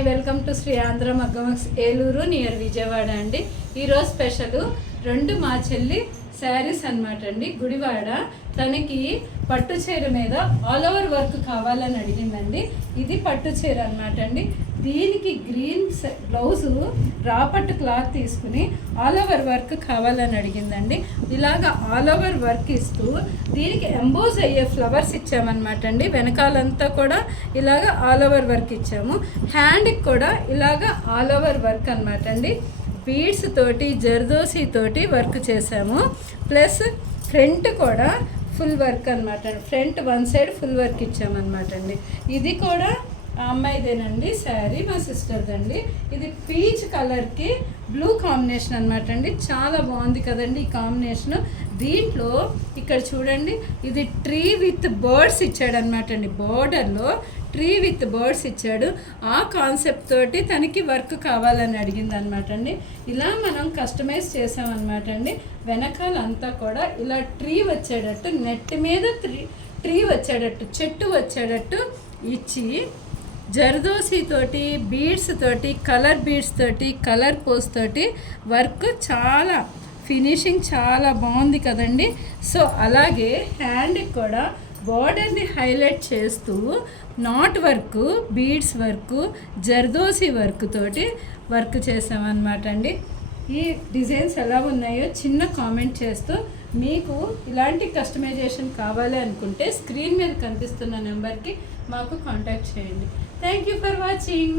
Hi welcome to Shri Andhra మగ్గమక్స్ Eluru near Vijayawada అండి. ఈరోజు స్పెషల్ రెండు మా చెల్లి శారీస్ అనమాట అండి. గుడివాడ తనకి పట్టు చీర మీద ఆల్ ఓవర్ వర్క్ కావాలని అడిగిందండి. ఇది పట్టు చీర అనమాట అండి. దీనికి గ్రీన్ బ్లౌజు రాపట్టు క్లాత్ తీసుకుని ఆల్ ఓవర్ వర్క్ కావాలని అడిగిందండి. ఇలాగ ఆల్ ఓవర్ వర్క్ ఇస్తూ దీనికి ఎంబోజ్ అయ్యే ఫ్లవర్స్ ఇచ్చామన్నమాట అండి. వెనకాలంతా కూడా ఇలాగ ఆల్ ఓవర్ వర్క్ ఇచ్చాము. హ్యాండ్కి కూడా ఇలాగ ఆల్ ఓవర్ వర్క్ అనమాట అండి. బీడ్స్ తోటి జర్దోసి తోటి వర్క్ చేసాము. ప్లస్ ఫ్రంట్ కూడా ఫుల్ వర్క్ అనమాట. Front one side full work ఇచ్చామన్నమాట అండి. ఇది కూడా ఆ అమ్మాయిదేనండి శారీ, మా సిస్టర్దండి. ఇది పీచ్ కలర్కి బ్లూ కాంబినేషన్ అనమాట అండి. చాలా బాగుంది కదండి ఈ కాంబినేషను. దీంట్లో ఇక్కడ చూడండి, ఇది ట్రీ విత్ బర్డ్స్ ఇచ్చాడు అనమాట అండి. బోర్డర్లో ట్రీ విత్ బర్డ్స్ ఇచ్చాడు. ఆ కాన్సెప్ట్ తోటి తనకి వర్క్ కావాలని అడిగింది అనమాట అండి. ఇలా మనం కస్టమైజ్ చేసామన్నమాట అండి. వెనకాలంతా కూడా ఇలా ట్రీ వచ్చేటట్టు, నెట్ మీద ట్రీ వచ్చేటట్టు, చెట్టు వచ్చేటట్టు ఇచ్చి జర్దోసి తోటి, బీడ్స్ తోటి, కలర్ బీడ్స్ తోటి, కలర్ పోస్ తోటి వర్క్ చాలా ఫినిషింగ్ చాలా బాగుంది కదండి. సో అలాగే హ్యాండ్కి కూడా బోర్డర్ని హైలైట్ చేస్తూ not work, beads work, zardozi work తోటి వర్క్ చేసామన్నమాట అండి. ఈ డిజైన్స్ ఎలా ఉన్నాయో చిన్న కామెంట్ చేస్తూ, మీకు ఇలాంటి కస్టమైజేషన్ కావాలి అనుకుంటే స్క్రీన్ మీద కనిపిస్తున్న నెంబర్కి మాకు కాంటాక్ట్ చేయండి. Thank you for watching.